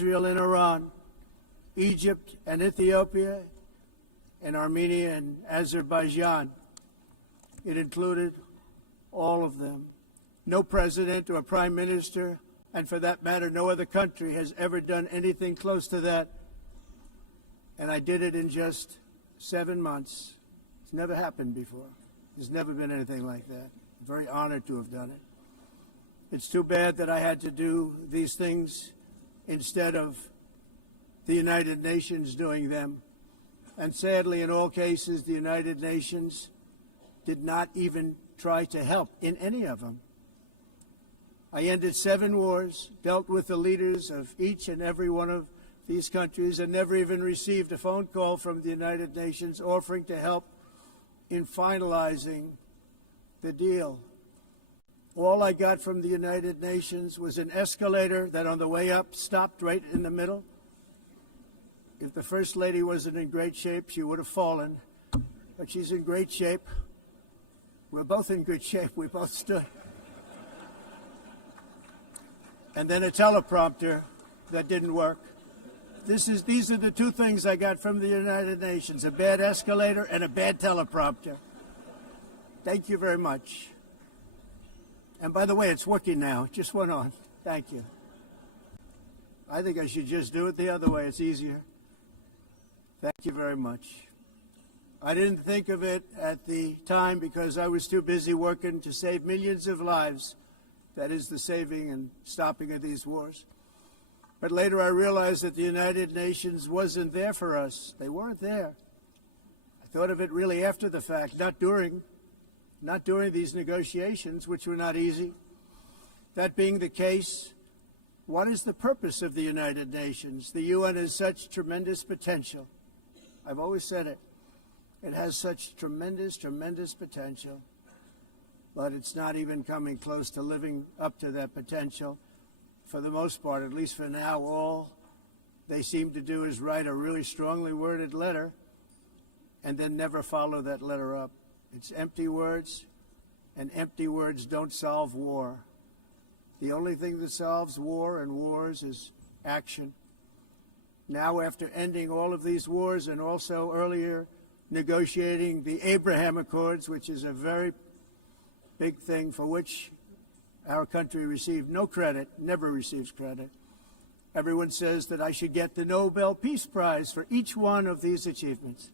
Israel and Iran, Egypt and Ethiopia, and Armenia and Azerbaijan. It included all of them. No president or prime minister, and for that matter, no other country has ever done anything close to that. And I did it in just 7 months. It's never happened before. There's never been anything like that. I'm very honored to have done it. It's too bad that I had to do these things instead of the United Nations doing them. And sadly, in all cases, the United Nations did not even try to help in any of them. I ended 7 wars, dealt with the leaders of each and every one of these countries, and never even received a phone call from the United Nations offering to help in finalizing the deal. All I got from the United Nations was an escalator that on the way up stopped right in the middle. If the First Lady wasn't in great shape, she would have fallen. But she's in great shape. We're both in good shape. We both stood. And then a teleprompter that didn't work. These are the 2 things I got from the United Nations, a bad escalator and a bad teleprompter. Thank you very much. And by the way, it's working now. It just went on. Thank you. I think I should just do it the other way. It's easier. Thank you very much. I didn't think of it at the time because I was too busy working to save millions of lives. That is the saving and stopping of these wars. But later I realized that the United Nations wasn't there for us. They weren't there. I thought of it really after the fact, not during these negotiations, which were not easy. That being the case, what is the purpose of the United Nations? The UN has such tremendous potential. I've always said it. It has such tremendous, tremendous potential. But it's not even coming close to living up to that potential. For the most part, at least for now, all they seem to do is write a really strongly worded letter and then never follow that letter up. It's empty words, and empty words don't solve war. The only thing that solves war and wars is action. Now, after ending all of these wars and also earlier negotiating the Abraham Accords, which is a very big thing for which our country received no credit, never receives credit. Everyone says that I should get the Nobel Peace Prize for each one of these achievements.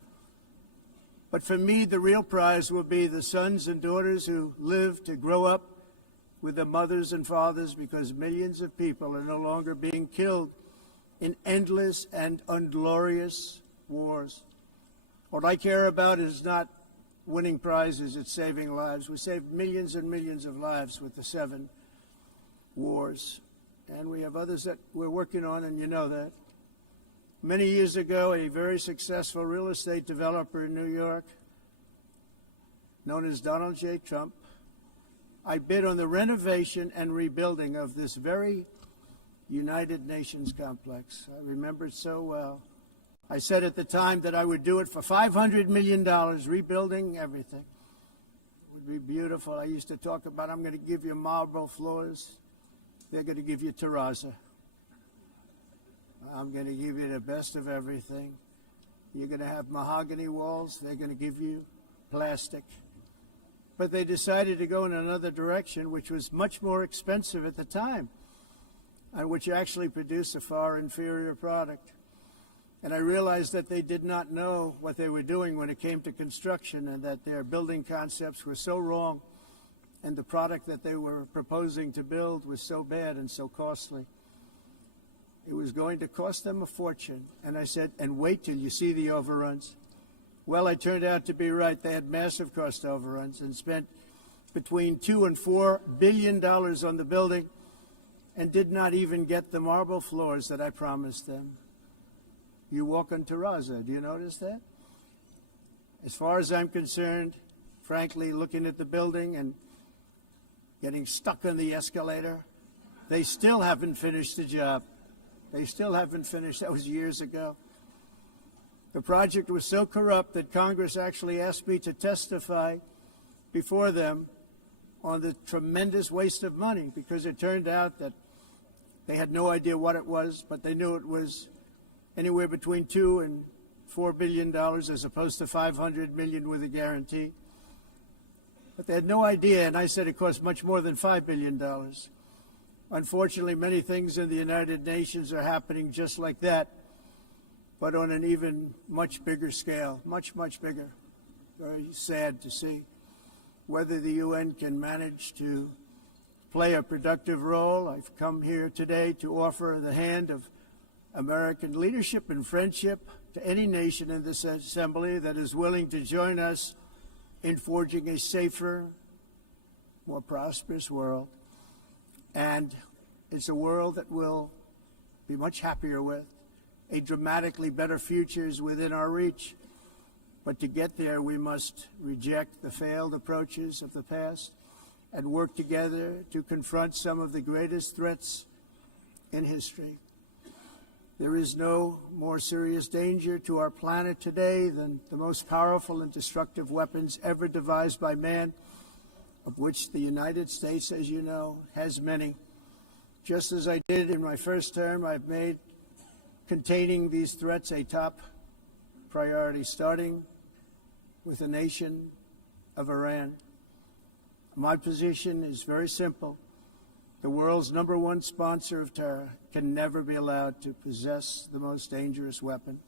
But for me, the real prize will be the sons and daughters who live to grow up with the mothers and fathers, because millions of people are no longer being killed in endless and unglorious wars. What I care about is not winning prizes, it's saving lives. We saved millions and millions of lives with the 7 wars. And we have others that we're working on, and you know that. Many years ago, a very successful real estate developer in New York, known as Donald J. Trump, I bid on the renovation and rebuilding of this very United Nations complex. I remember it so well. I said at the time that I would do it for $500 million, rebuilding everything. It would be beautiful. I used to talk about, I'm going to give you marble floors. They're going to give you terrazzo. I'm going to give you the best of everything. You're going to have mahogany walls. They're going to give you plastic. But they decided to go in another direction, which was much more expensive at the time, and which actually produced a far inferior product. And I realized that they did not know what they were doing when it came to construction, and that their building concepts were so wrong, and the product that they were proposing to build was so bad and so costly. It was going to cost them a fortune. And I said, and wait till you see the overruns. Well, I turned out to be right. They had massive cost overruns and spent between $2 and $4 billion on the building and did not even get the marble floors that I promised them. You walk on terrazzo. Do you notice that? As far as I'm concerned, frankly, looking at the building and getting stuck on the escalator, they still haven't finished the job. They still haven't finished. That was years ago. The project was so corrupt that Congress actually asked me to testify before them on the tremendous waste of money, because it turned out that They had no idea what it was, but they knew it was anywhere between $2 and $4 billion as opposed to 500 million with a guarantee. But they had no idea, and I said it cost much more than $5 billion. Unfortunately, many things in the United Nations are happening just like that, but on an even much bigger scale, much, much bigger. Very sad to see. Whether the UN can manage to play a productive role, I've come here today to offer the hand of American leadership and friendship to any nation in this assembly that is willing to join us in forging a safer, more prosperous world. And it's a world that we'll be much happier with. A dramatically better future is within our reach. But to get there, we must reject the failed approaches of the past and work together to confront some of the greatest threats in history. There is no more serious danger to our planet today than the most powerful and destructive weapons ever devised by man, of which the United States, as you know, has many. Just as I did in my first term, I've made containing these threats a top priority, starting with the nation of Iran. My position is very simple. The world's #1 sponsor of terror can never be allowed to possess the most dangerous weapon.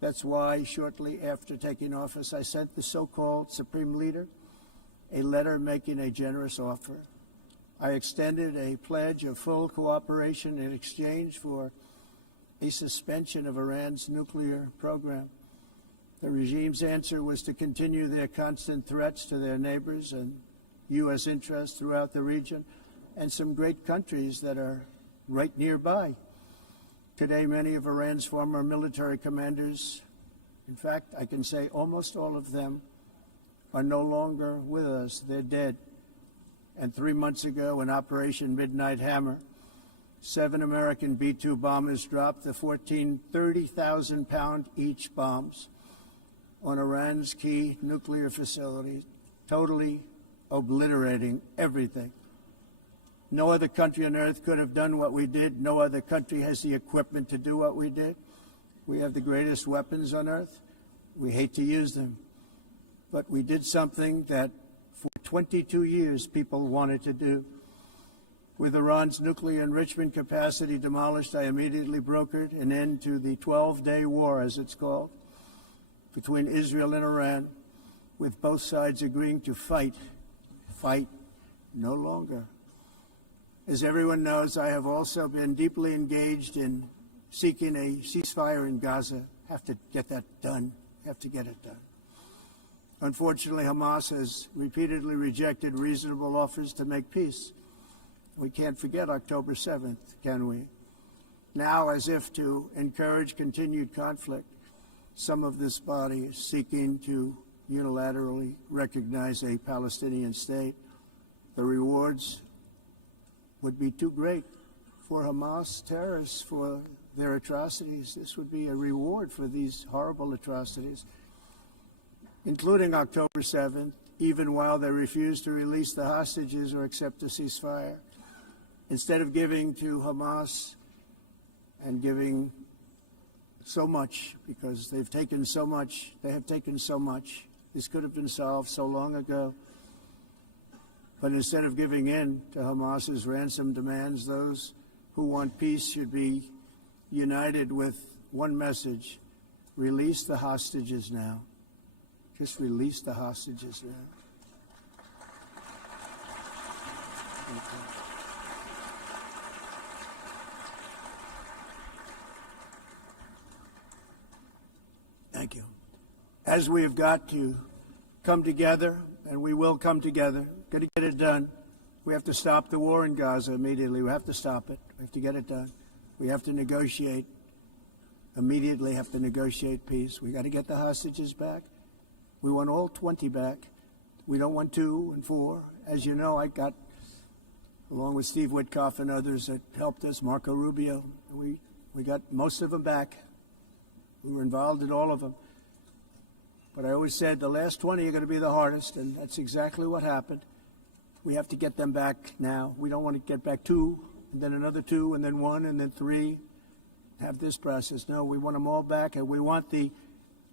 That's why, shortly after taking office, I sent the so-called Supreme Leader a letter making a generous offer. I extended a pledge of full cooperation in exchange for a suspension of Iran's nuclear program. The regime's answer was to continue their constant threats to their neighbors and U.S. interests throughout the region and some great countries that are right nearby. Today, many of Iran's former military commanders, in fact, I can say almost all of them, are no longer with us. They're dead. And 3 months ago, in Operation Midnight Hammer, 7 American B-2 bombers dropped the 14 30,000-pound each bombs on Iran's key nuclear facilities, totally obliterating everything. No other country on earth could have done what we did. No other country has the equipment to do what we did. We have the greatest weapons on earth. We hate to use them. But we did something that for 22 years people wanted to do. With Iran's nuclear enrichment capacity demolished, I immediately brokered an end to the 12-day war, as it's called, between Israel and Iran, with both sides agreeing to fight no longer. As everyone knows, I have also been deeply engaged in seeking a ceasefire in Gaza. Have to get that done. Have to get it done. Unfortunately, Hamas has repeatedly rejected reasonable offers to make peace. We can't forget October 7th, can we? Now, as if to encourage continued conflict, some of this body is seeking to unilaterally recognize a Palestinian state. The rewards would be too great for Hamas terrorists for their atrocities. This would be a reward for these horrible atrocities, including October 7th, even while they refuse to release the hostages or accept a ceasefire. Instead of giving to Hamas and giving so much, because they've taken so much, they have taken so much. This could have been solved so long ago. But instead of giving in to Hamas's ransom demands, those who want peace should be united with one message: release the hostages now. Just release the hostages now. Okay. Thank you. As we have got to come together, and we will come together, got to get it done. We have to stop the war in Gaza immediately. We have to stop it. We have to get it done. We have to negotiate, immediately have to negotiate peace. We got to get the hostages back. We want all 20 back. We don't want 2 and 4. As you know, I got, along with Steve Witkoff and others that helped us, Marco Rubio, we got most of them back. We were involved in all of them. But I always said the last 20 are going to be the hardest, and that's exactly what happened. We have to get them back now. We don't want to get back 2 and then another 2, and then 1, and then 3. Have this process. No, we want them all back, and we want the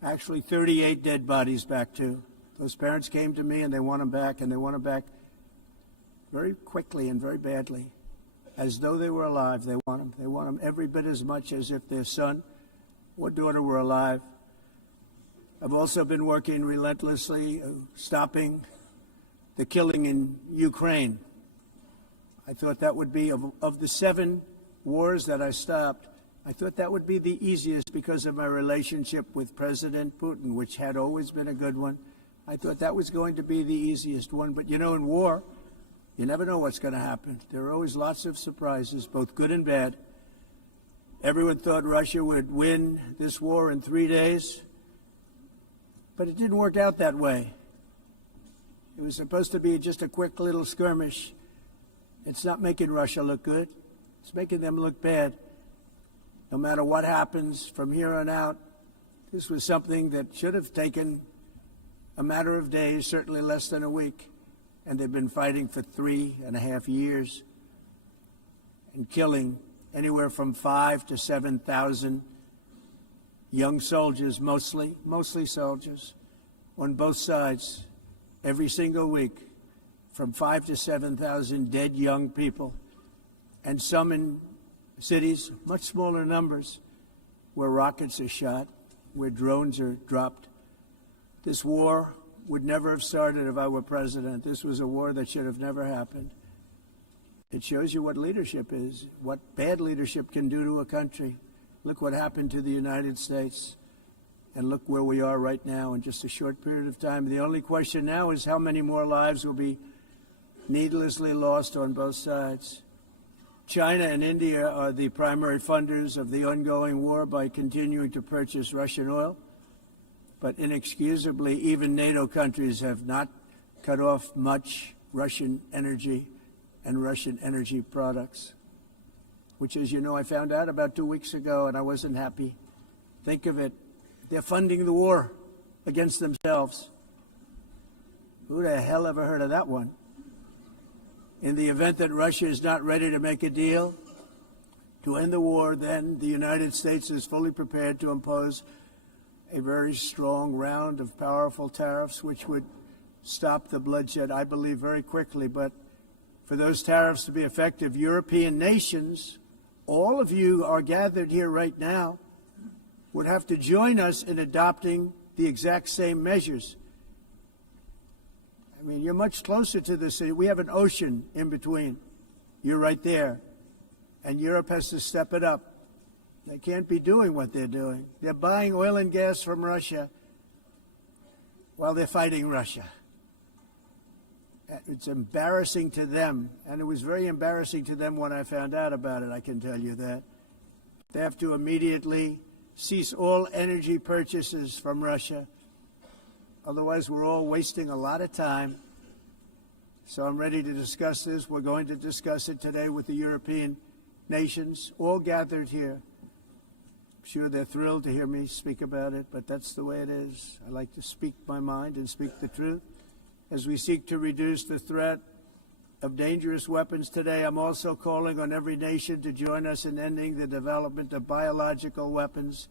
actually 38 dead bodies back too. Those parents came to me and they want them back, and they want them back very quickly and very badly, as though they were alive. They want them. They want them every bit as much as if their son or daughter were alive. I've also been working relentlessly, stopping the killing in Ukraine. I thought that would be, of the 7 wars that I stopped, I thought that would be the easiest because of my relationship with President Putin, which had always been a good one. I thought that was going to be the easiest one. But, you know, in war, you never know what's going to happen. There are always lots of surprises, both good and bad. Everyone thought Russia would win this war in 3 days, but it didn't work out that way. It was supposed to be just a quick little skirmish. It's not making Russia look good. It's making them look bad. No matter what happens from here on out, this was something that should have taken a matter of days, certainly less than a week. And they've been fighting for 3.5 years and killing anywhere from 5,000 to 7,000 young soldiers, mostly soldiers, on both sides, every single week, from 5,000 to 7,000 dead young people, and some in cities, much smaller numbers, where rockets are shot, where drones are dropped. This war would never have started if I were president. This was a war that should have never happened. It shows you what leadership is, what bad leadership can do to a country. Look what happened to the United States, and look where we are right now in just a short period of time. The only question now is how many more lives will be needlessly lost on both sides. China and India are the primary funders of the ongoing war by continuing to purchase Russian oil. But inexcusably, even NATO countries have not cut off much Russian energy and Russian energy products, which, as you know, I found out about 2 weeks ago, and I wasn't happy. Think of it. They're funding the war against themselves. Who the hell ever heard of that one? In the event that Russia is not ready to make a deal to end the war, then the United States is fully prepared to impose a very strong round of powerful tariffs, which would stop the bloodshed, I believe, very quickly. But for those tariffs to be effective, European nations, all of you are gathered here right now, would have to join us in adopting the exact same measures. I mean, you're much closer to the city. We have an ocean in between. You're right there. And Europe has to step it up. They can't be doing what they're doing. They're buying oil and gas from Russia while they're fighting Russia. It's embarrassing to them, and it was very embarrassing to them when I found out about it, I can tell you that. They have to immediately cease all energy purchases from Russia. Otherwise, we're all wasting a lot of time. So I'm ready to discuss this. We're going to discuss it today with the European nations, all gathered here. I'm sure they're thrilled to hear me speak about it, but that's the way it is. I like to speak my mind and speak the truth. As we seek to reduce the threat of dangerous weapons today, I'm also calling on every nation to join us in ending the development of biological weapons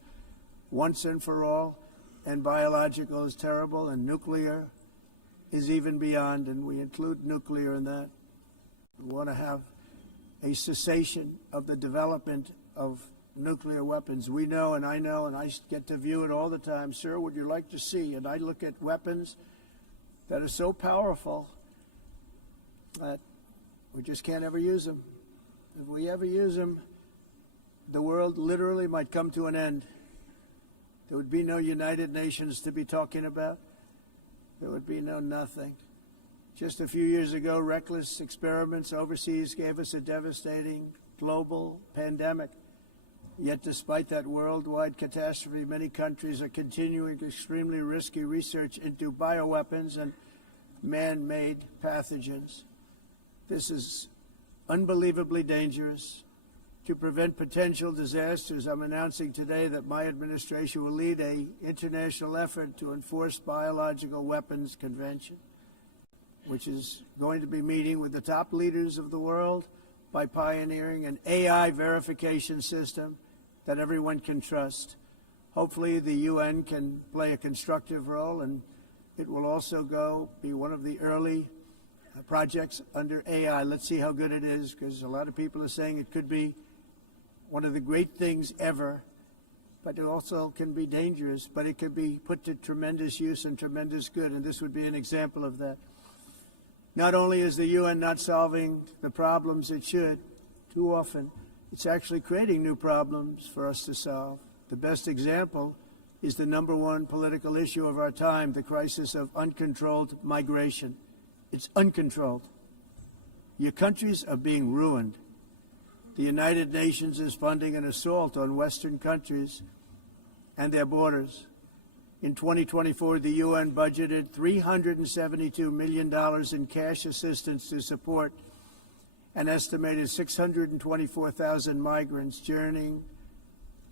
once and for all. And biological is terrible, and nuclear is even beyond, and we include nuclear in that. We want to have a cessation of the development of nuclear weapons. We know, and I get to view it all the time. Sir, would you like to see? And I look at weapons that are so powerful that we just can't ever use them. If we ever use them, the world literally might come to an end. There would be no United Nations to be talking about. There would be no nothing. Just a few years ago, reckless experiments overseas gave us a devastating global pandemic. Yet despite that worldwide catastrophe, many countries are continuing extremely risky research into bioweapons and man-made pathogens. This is unbelievably dangerous. To prevent potential disasters, I'm announcing today that my administration will lead an international effort to enforce biological weapons convention, which is going to be meeting with the top leaders of the world by pioneering an AI verification system that everyone can trust. Hopefully the UN can play a constructive role, and it will also be one of the early projects under AI. Let's see how good it is, because a lot of people are saying it could be one of the great things ever, but it also can be dangerous, but it can be put to tremendous use and tremendous good, and this would be an example of that. Not only is the UN not solving the problems it should, too often, it's actually creating new problems for us to solve. The best example is the number one political issue of our time, the crisis of uncontrolled migration. It's uncontrolled. Your countries are being ruined. The United Nations is funding an assault on Western countries and their borders. In 2024, the UN budgeted $372 million in cash assistance to support an estimated 624,000 migrants journeying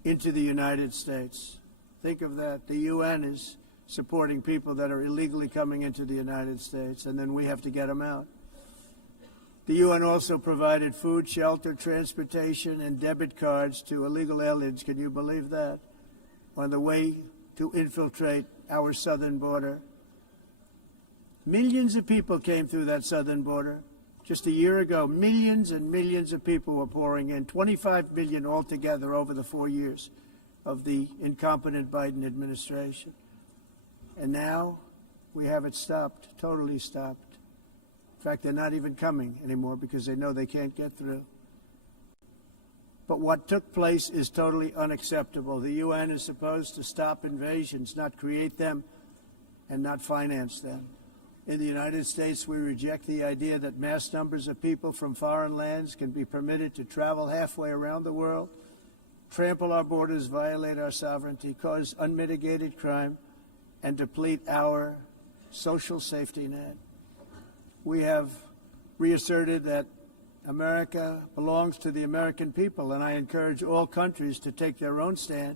into the United States. Think of that. The UN is supporting people that are illegally coming into the United States, and then we have to get them out. The UN also provided food, shelter, transportation, and debit cards to illegal aliens. Can you believe that? On the way to infiltrate our southern border. Millions of people came through that southern border. Just a year ago, millions and millions of people were pouring in, 25 million altogether over the 4 years of the incompetent Biden administration. And now we have it stopped, totally stopped. In fact, they're not even coming anymore because they know they can't get through. But what took place is totally unacceptable. The UN is supposed to stop invasions, not create them and not finance them. In the United States, we reject the idea that mass numbers of people from foreign lands can be permitted to travel halfway around the world, trample our borders, violate our sovereignty, cause unmitigated crime, and deplete our social safety net. We have reasserted that America belongs to the American people, and I encourage all countries to take their own stand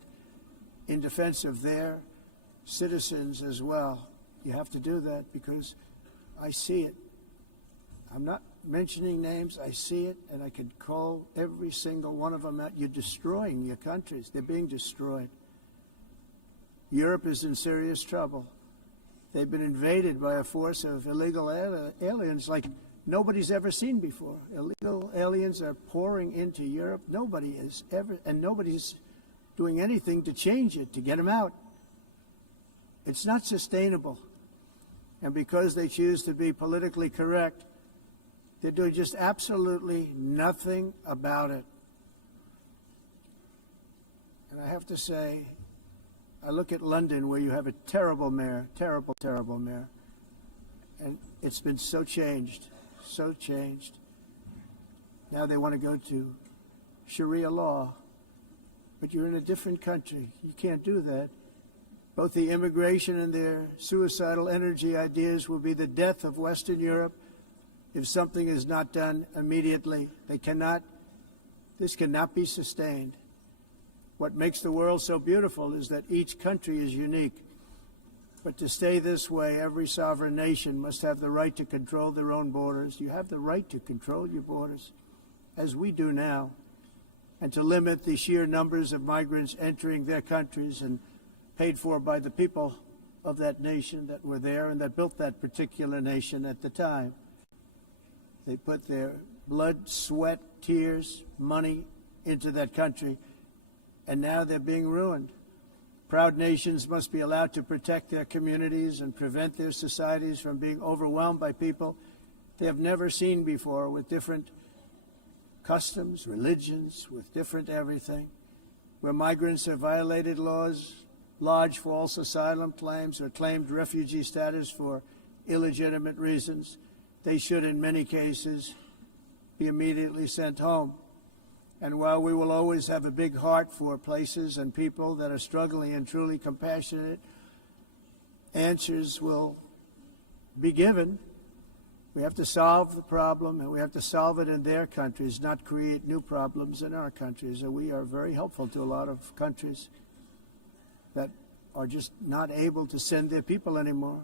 in defense of their citizens as well. You have to do that because I see it. I'm not mentioning names. I see it, and I could call every single one of them out. You're destroying your countries. They're being destroyed. Europe is in serious trouble. They've been invaded by a force of illegal aliens like nobody's ever seen before. Illegal aliens are pouring into Europe. Nobody's doing anything to change it, to get them out. It's not sustainable. And because they choose to be politically correct, they're doing just absolutely nothing about it. And I have to say, I look at London, where you have a terrible mayor, terrible, terrible mayor. And it's been so changed, so changed. Now they want to go to Sharia law. But you're in a different country. You can't do that. Both the immigration and their suicidal energy ideas will be the death of Western Europe if something is not done immediately. This cannot be sustained. What makes the world so beautiful is that each country is unique. But to stay this way, every sovereign nation must have the right to control their own borders. You have the right to control your borders, as we do now, and to limit the sheer numbers of migrants entering their countries and paid for by the people of that nation that were there and that built that particular nation at the time. They put their blood, sweat, tears, money into that country, and now they're being ruined. Proud nations must be allowed to protect their communities and prevent their societies from being overwhelmed by people they have never seen before, with different customs, religions, with different everything. Where migrants have violated laws, lodged false asylum claims, or claimed refugee status for illegitimate reasons, they should, in many cases, be immediately sent home. And while we will always have a big heart for places and people that are struggling and truly compassionate, answers will be given. We have to solve the problem, and we have to solve it in their countries, not create new problems in our countries. And we are very helpful to a lot of countries that are just not able to send their people anymore.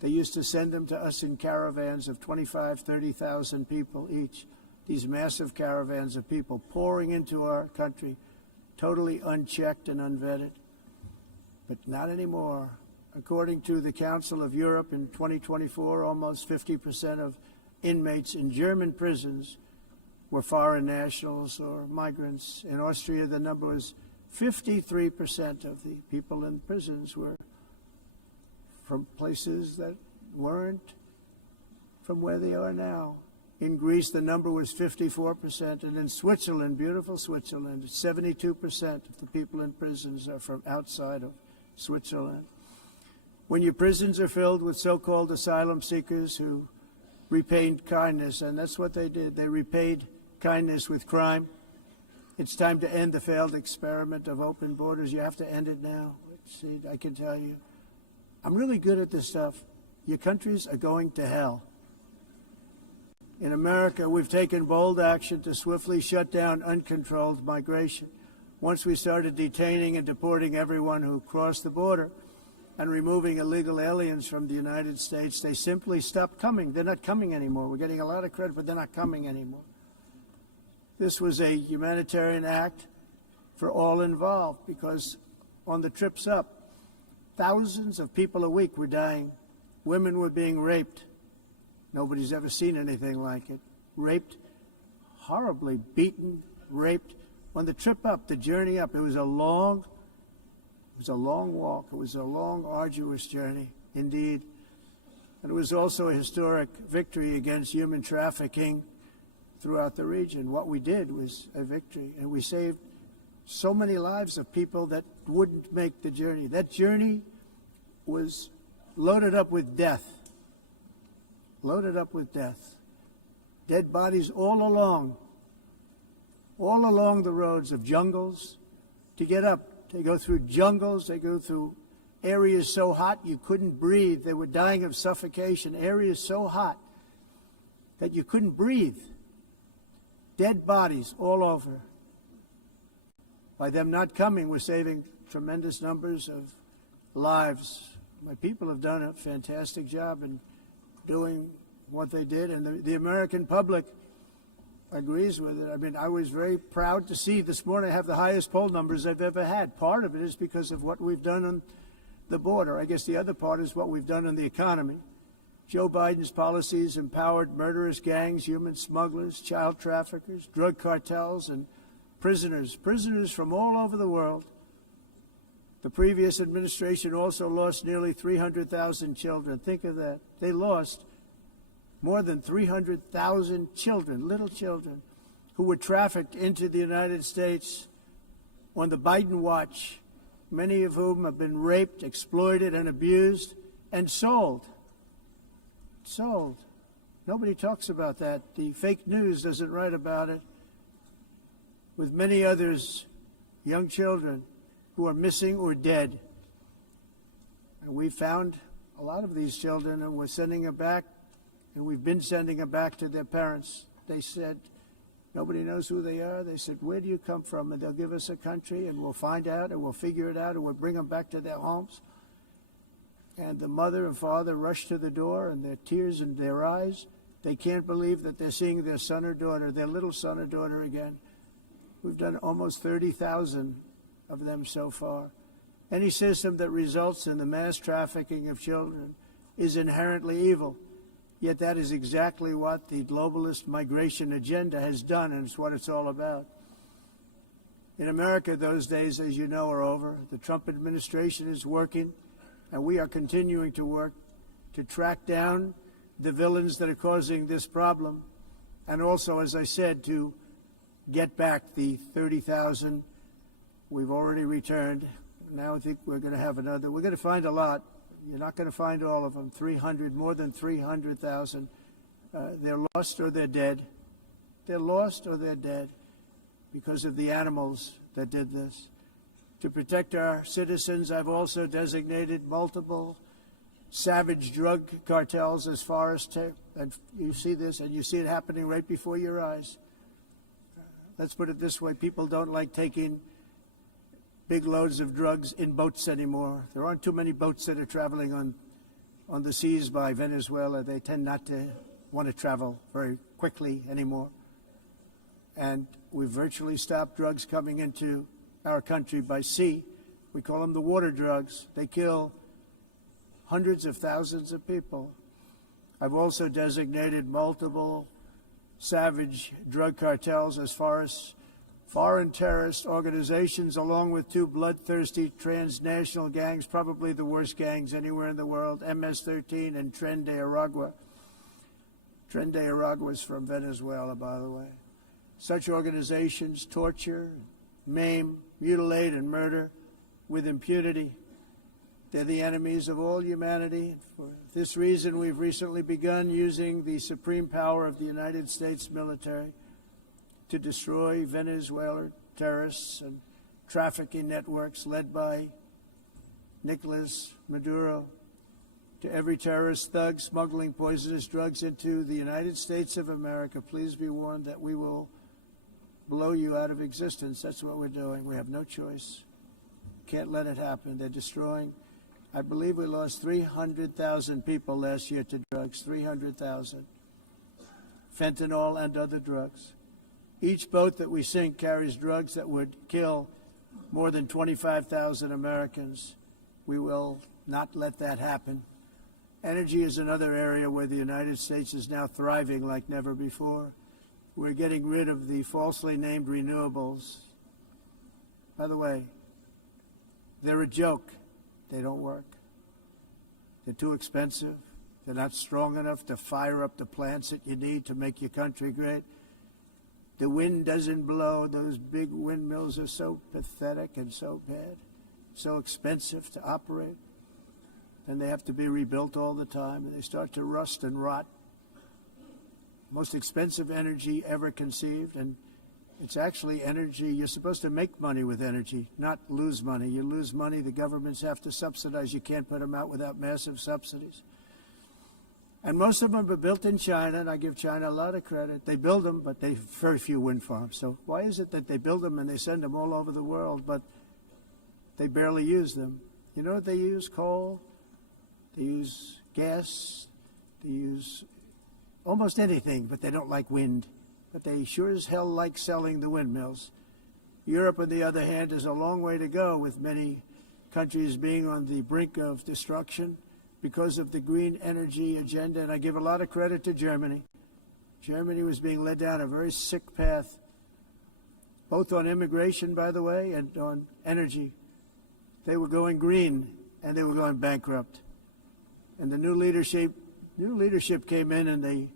They used to send them to us in caravans of 25,000, 30,000 people each. these massive caravans of people pouring into our country, totally unchecked and unvetted. But not anymore. According to the Council of Europe in 2024, almost 50% of inmates in German prisons were foreign nationals or migrants. In Austria, the number was 53% of the people in prisons were from places that weren't from where they are now. In Greece, the number was 54%, and in Switzerland, beautiful Switzerland, 72% of the people in prisons are from outside of Switzerland. When your prisons are filled with so-called asylum seekers who repaid kindness, and that's what they did, they repaid kindness with crime. It's time to end the failed experiment of open borders. You have to end it now. See, I can tell you, I'm really good at this stuff. Your countries are going to hell. In America, we've taken bold action to swiftly shut down uncontrolled migration. Once we started detaining and deporting everyone who crossed the border and removing illegal aliens from the United States, they simply stopped coming. They're not coming anymore. We're getting a lot of credit, but they're not coming anymore. This was a humanitarian act for all involved, because on the trips up, thousands of people a week were dying. Women were being raped. Nobody's ever seen anything like it. Raped, horribly beaten, raped. On the trip up, the journey up, it was a long walk. It was a long, arduous journey, indeed. And it was also a historic victory against human trafficking throughout the region. What we did was a victory, and we saved so many lives of people that wouldn't make the journey. That journey was loaded up with death. Loaded up with death. Dead bodies all along the roads of jungles. To get up, they go through jungles, they go through areas so hot you couldn't breathe. They were dying of suffocation, areas so hot that you couldn't breathe. Dead bodies all over. By them not coming, we're saving tremendous numbers of lives. My people have done a fantastic job in doing what they did, and the American public agrees with it. I mean, I was very proud to see this morning I have the highest poll numbers I've ever had. Part of it is because of what we've done on the border. I guess the other part is what we've done on the economy. Joe Biden's policies empowered murderous gangs, human smugglers, child traffickers, drug cartels, and prisoners from all over the world. The previous administration also lost nearly 300,000 children. Think of that. They lost more than 300,000 children, little children, who were trafficked into the United States on the Biden watch, many of whom have been raped, exploited, and abused, and sold. Sold. Nobody talks about that. The fake news doesn't write about it. With many others, young children who are missing or dead. And we found a lot of these children, and we're sending them back, and we've been sending them back to their parents. They said, nobody knows who they are. They said, where do you come from? And they'll give us a country, and we'll find out, and we'll figure it out, and we'll bring them back to their homes. And the mother and father rush to the door, and their tears in their eyes. They can't believe that they're seeing their son or daughter, their little son or daughter again. We've done almost 30,000 of them so far. Any system that results in the mass trafficking of children is inherently evil. Yet that is exactly what the globalist migration agenda has done, and it's what it's all about. In America, those days, as you know, are over. The Trump administration is working, and we are continuing to work to track down the villains that are causing this problem, and also, as I said, to get back the 30,000 we've already returned. Now I think we're going to have another. We're going to find a lot. You're not going to find all of them. 300, more than 300,000. They're lost or they're dead. They're lost or they're dead because of the animals that did this. To protect our citizens, I've also designated multiple savage drug cartels as far as and you see this, and you see it happening right before your eyes. Let's put it this way. People don't like taking big loads of drugs in boats anymore. There aren't too many boats that are traveling on the seas by Venezuela. They tend not to want to travel very quickly anymore. And we virtually stopped drugs coming into our country by sea. We call them the water drugs. They kill hundreds of thousands of people. I've also designated multiple savage drug cartels as far as foreign terrorist organizations, along with two bloodthirsty transnational gangs, probably the worst gangs anywhere in the world, MS-13 and Tren de Aragua. Tren de Aragua is from Venezuela, by the way. Such organizations torture, maim, mutilate, and murder with impunity. They're the enemies of all humanity. For this reason, we've recently begun using the supreme power of the United States military to destroy Venezuelan terrorists and trafficking networks led by Nicolas Maduro. To every terrorist thug smuggling poisonous drugs into the United States of America, please be warned that we will blow you out of existence. That's what we're doing. We have no choice. Can't let it happen. They're destroying. I believe we lost 300,000 people last year to drugs, 300,000. Fentanyl and other drugs. Each boat that we sink carries drugs that would kill more than 25,000 Americans. We will not let that happen. Energy is another area where the United States is now thriving like never before. We're getting rid of the falsely named renewables. By the way, they're a joke. They don't work. They're too expensive. They're not strong enough to fire up the plants that you need to make your country great. The wind doesn't blow. Those big windmills are so pathetic and so bad, so expensive to operate. And they have to be rebuilt all the time, and they start to rust and rot. Most expensive energy ever conceived, and it's actually energy. You're supposed to make money with energy, not lose money. You lose money, the governments have to subsidize. You can't put them out without massive subsidies. And most of them are built in China, and I give China a lot of credit. They build them, but they have very few wind farms. So why is it that they build them and they send them all over the world, but they barely use them? You know what they use? Coal. They use gas. They use almost anything, but they don't like wind. But they sure as hell like selling the windmills. Europe, on the other hand, is a long way to go, with many countries being on the brink of destruction because of the green energy agenda. And I give a lot of credit to Germany. Germany was being led down a very sick path, both on immigration, by the way, and on energy. They were going green, and they were going bankrupt. And the new leadership came in, and they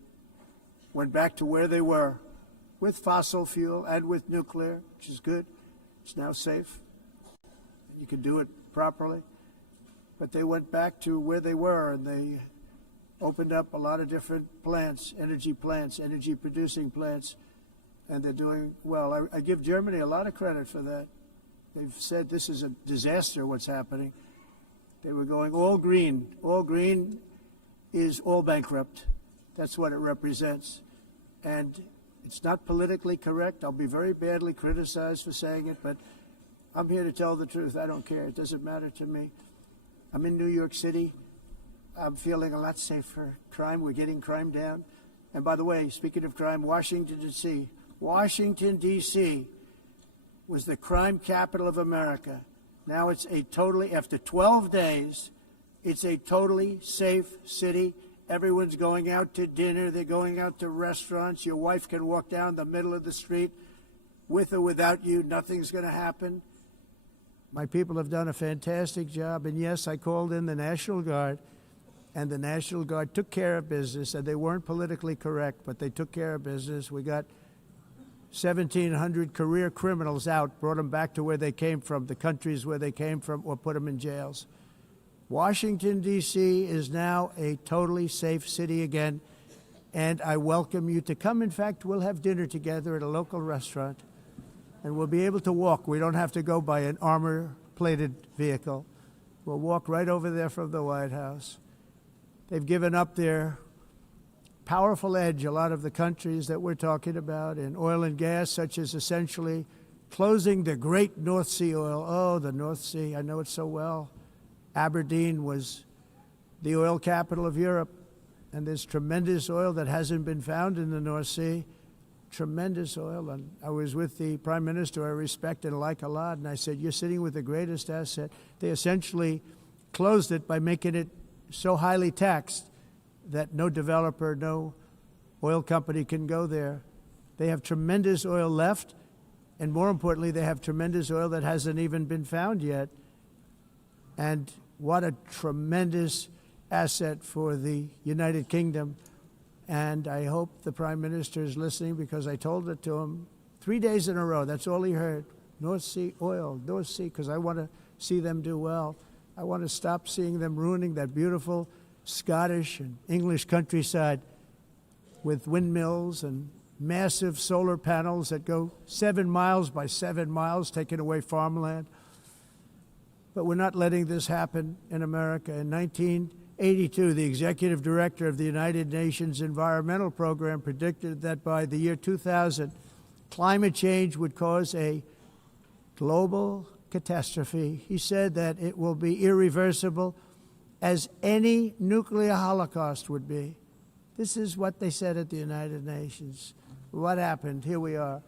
went back to where they were, with fossil fuel and with nuclear, which is good. It's now safe. You can do it properly. But they went back to where they were, and they opened up a lot of different plants, energy-producing plants, and they're doing well. I give Germany a lot of credit for that. They've said this is a disaster, what's happening. They were going all green. All green is all bankrupt. That's what it represents. And it's not politically correct. I'll be very badly criticized for saying it, but I'm here to tell the truth. I don't care. It doesn't matter to me. I'm in New York City. I'm feeling a lot safer. Crime, we're getting crime down. And by the way, speaking of crime, Washington, D.C. was the crime capital of America. Now it's after 12 days, it's a totally safe city. Everyone's going out to dinner. They're going out to restaurants. Your wife can walk down the middle of the street with or without you. Nothing's going to happen. My people have done a fantastic job. And yes, I called in the National Guard, and the National Guard took care of business. And they weren't politically correct, but they took care of business. We got 1,700 career criminals out, brought them back to where they came from, the countries where they came from, or put them in jails. Washington, D.C. is now a totally safe city again, and I welcome you to come. In fact, we'll have dinner together at a local restaurant, and we'll be able to walk. We don't have to go by an armor-plated vehicle. We'll walk right over there from the White House. They've given up their powerful edge, a lot of the countries that we're talking about, in oil and gas, such as essentially closing the great North Sea oil. Oh, the North Sea, I know it so well. Aberdeen was the oil capital of Europe, and there's tremendous oil that hasn't been found in the North Sea. tremendous oil. And I was with the prime minister I respect and like a lot, and I said, you're sitting with the greatest asset. They essentially closed it by making it so highly taxed that no developer, no oil company can go there. They have tremendous oil left, and more importantly, they have tremendous oil that hasn't even been found yet. And what a tremendous asset for the United Kingdom. And I hope the Prime Minister is listening, because I told it to him 3 days in a row. That's all he heard. North Sea oil, North Sea, because I want to see them do well. I want to stop seeing them ruining that beautiful Scottish and English countryside with windmills and massive solar panels that go 7 miles by 7 miles, taking away farmland. But we're not letting this happen in America. In 1982, the executive director of the United Nations Environmental Program predicted that by the year 2000, climate change would cause a global catastrophe. He said that it will be irreversible, as any nuclear holocaust would be. This is what they said at the United Nations. What happened? Here we are.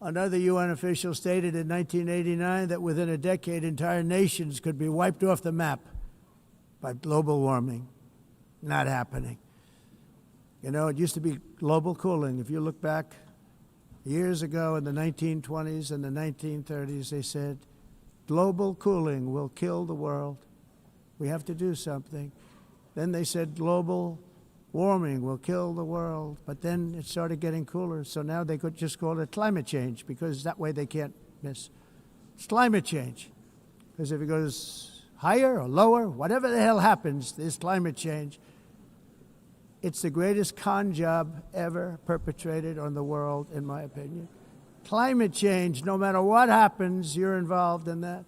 Another UN official stated in 1989 that within a decade, entire nations could be wiped off the map by global warming. Not happening. You know, it used to be global cooling. If you look back years ago in the 1920s and the 1930s, they said, global cooling will kill the world. We have to do something. Then they said global warming will kill the world. But then it started getting cooler. So now they could just call it climate change, because that way they can't miss. It's climate change. Because if it goes higher or lower, whatever the hell happens, there's climate change. It's the greatest con job ever perpetrated on the world, in my opinion. Climate change, no matter what happens, you're involved in that.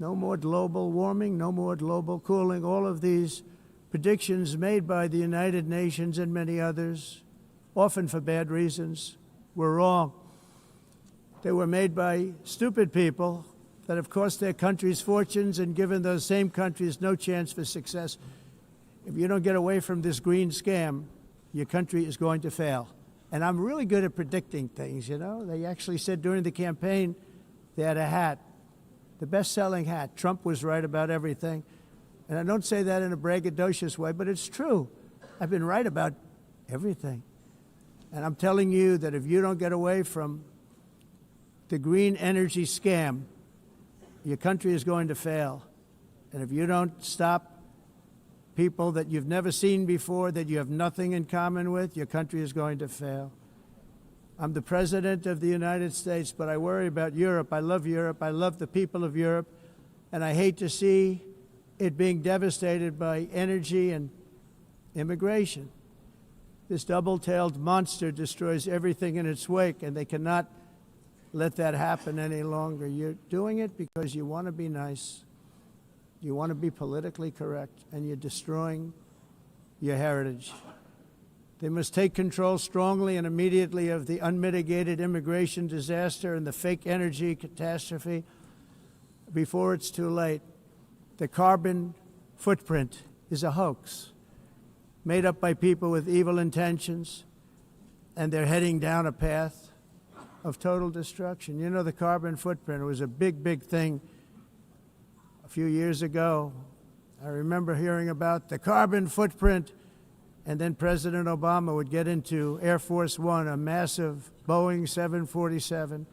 No more global warming, no more global cooling. All of these predictions made by the United Nations and many others, often for bad reasons, were wrong. They were made by stupid people that have cost their countries fortunes and given those same countries no chance for success. If you don't get away from this green scam, your country is going to fail. And I'm really good at predicting things, you know. They actually said during the campaign they had a hat, the best-selling hat. Trump was right about everything. And I don't say that in a braggadocious way, but it's true. I've been right about everything. And I'm telling you that if you don't get away from the green energy scam, your country is going to fail. And if you don't stop people that you've never seen before, that you have nothing in common with, your country is going to fail. I'm the president of the United States, but I worry about Europe. I love Europe. I love the people of Europe. And I hate to see it being devastated by energy and immigration. This double-tailed monster destroys everything in its wake, and they cannot let that happen any longer. You're doing it because you want to be nice. You want to be politically correct, and you're destroying your heritage. They must take control strongly and immediately of the unmitigated immigration disaster and the fake energy catastrophe before it's too late. The carbon footprint is a hoax made up by people with evil intentions, and they're heading down a path of total destruction. You know, the carbon footprint was a big, big thing a few years ago. I remember hearing about the carbon footprint, and then President Obama would get into Air Force One, a massive Boeing 747,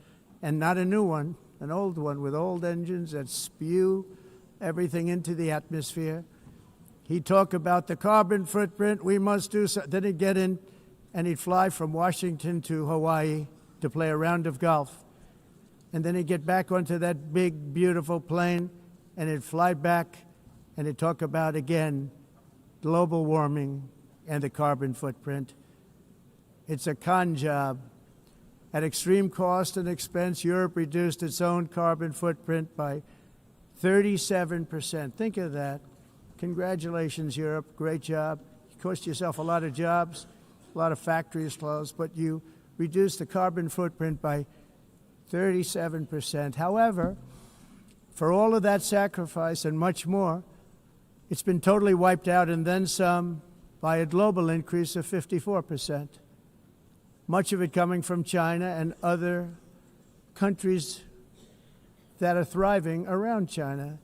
and not a new one, an old one with old engines that spew everything into the atmosphere. He'd talk about the carbon footprint, we must do so. Then he'd get in and he'd fly from Washington to Hawaii to play a round of golf. And then he'd get back onto that big, beautiful plane and he'd fly back and he'd talk about, again, global warming and the carbon footprint. It's a con job. At extreme cost and expense, Europe reduced its own carbon footprint by 37%. Think of that. Congratulations, Europe. Great job. You cost yourself a lot of jobs, a lot of factories closed, but you reduced the carbon footprint by 37%. However, for all of that sacrifice and much more, it's been totally wiped out and then some by a global increase of 54%. much of it coming from China and other countries that are thriving around China.